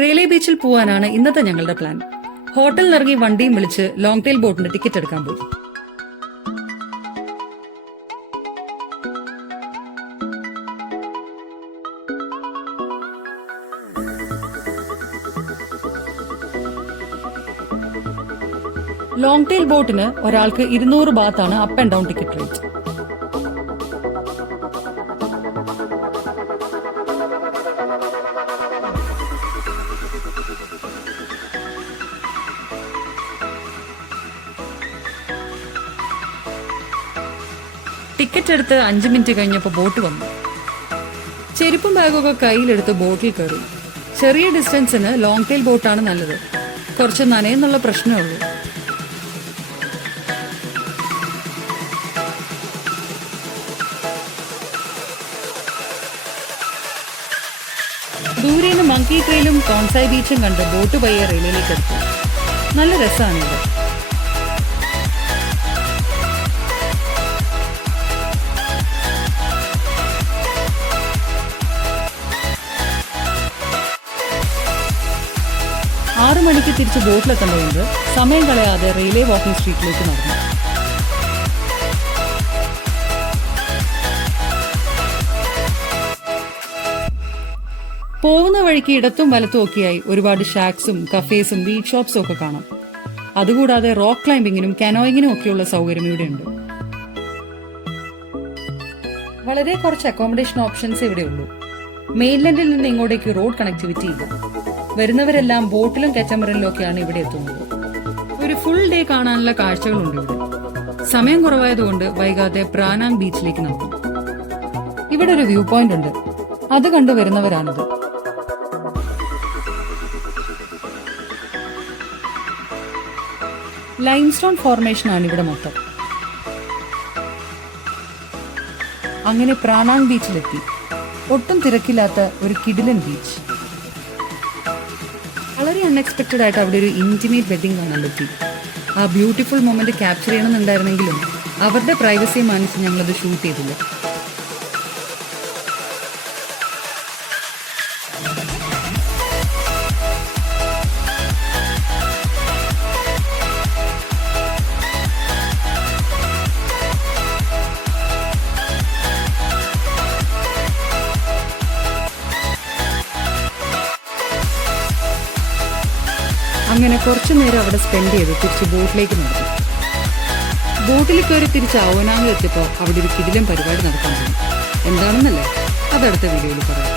Railway ബീച്ചിൽ പോവാനാണ് ഇന്നത്തെ ഞങ്ങളുടെ പ്ലാൻ. ഹോട്ടലിൽ ഇറങ്ങി വണ്ടിയും വിളിച്ച് ലോങ് ടൈൽ ബോട്ടിന്റെ ടിക്കറ്റ് എടുക്കാൻ പോയി. ലോങ് ടൈൽ ബോട്ടിന് ഒരാൾക്ക് 200 ബാത്താണ് up and down ticket rate. Ticket എടുത്ത് 5 മിനിറ്റ് കഴിഞ്ഞപ്പോൾ ബോട്ട് വന്നു. ചെരുപ്പും ബാഗൊക്കെ കയ്യിലെടുത്ത് ബോട്ടിൽ കയറി. ചെറിയ ഡിസ്റ്റൻസിന് ലോങ് ടൈൽ ബോട്ടാണ് നല്ലത്. കുറച്ച് നനയെന്നുള്ള പ്രശ്നമേ ഉള്ളൂ. ദൂരേന്ന് മങ്കി ട്രെയിലും കോൺസായ് ബീച്ചും കണ്ട് ബോട്ട് പയ്യെ റെയിലിലേക്ക് എടുത്തു. നല്ല രസമാണിത്. ആറ് മണിക്ക് തിരിച്ച് ബോട്ടിലെത്തേണ്ടതുകൊണ്ട് സമയം കളയാതെ റെയിൽവേ വാക്കിംഗ് സ്ട്രീറ്റിലേക്ക് നടന്നു. പോകുന്ന വഴിക്ക് ഇടത്തും വലത്തും ഒക്കെയായി ഒരുപാട് ഷാക്സും കഫേസും ബീച്ച് ഷോപ്സും ഒക്കെ കാണാം. അതുകൂടാതെ റോക്ക് ക്ലൈംബിങ്ങിനും കാനോയിങ്ങിനും ഒക്കെയുള്ള സൗകര്യം ഇവിടെ ഉണ്ട്. വളരെ കുറച്ച് അക്കോമഡേഷൻ ഓപ്ഷൻസ് ഇവിടെ ഉള്ളൂ. മെയിൻലൻഡിൽ നിന്ന് ഇങ്ങോട്ടേക്ക് റോഡ് കണക്ടിവിറ്റി ഇല്ല. വരുന്നവരെല്ലാം ബോട്ടിലും കെറ്റമറിലും ഒക്കെയാണ് ഇവിടെ എത്തുന്നത്. ഒരു ഫുൾ ഡേ കാണാനുള്ള കാഴ്ചകളുണ്ട് ഇവിടെ. സമയം കുറവായതുകൊണ്ട് വൈകാതെ പ്രാനാങ് ബീച്ചിലേക്ക് നടക്കും. ഇവിടെ ഒരു വ്യൂ പോയിന്റ് ഉണ്ട്. അത് കണ്ടു വരുന്നവരാണിത്. ലൈംസ്റ്റോൺ ഫോർമേഷൻ ആണ് ഇവിടെ മൊത്തം. അങ്ങനെ പ്രാനാങ് ബീച്ചിലെത്തി. ഒട്ടും തിരക്കില്ലാത്ത ഒരു കിടിലൻ ബീച്ച്. വളരെ അൺഎക്സ്പെക്റ്റഡ് ആയിട്ട് അവിടെ ഒരു ഇന്റിമേറ്റ് വെഡിങ് കാണാൻ പറ്റി. ആ ബ്യൂട്ടിഫുൾ മൊമെന്റ് ക്യാപ്ചർ ചെയ്യണമെന്നുണ്ടായിരുന്നെങ്കിലും അവരുടെ പ്രൈവസി മാനിച്ച് ഞങ്ങളത് ഷൂട്ട് ചെയ്തില്ല. അങ്ങനെ കുറച്ചു നേരം അവിടെ സ്പെൻഡ് ചെയ്ത് തിരിച്ച് ബോട്ടിലേക്ക് നടന്നു. ബോട്ടിൽ കയറി തിരിച്ച് ആവനാങ്ങിലെത്തിയപ്പോൾ അവിടെ ഒരു കിടിലൻ പരിപാടി നടത്താൻ പോകും. എന്താണെന്നല്ലേ അതടുത്ത വീഡിയോയിൽ പറയാം.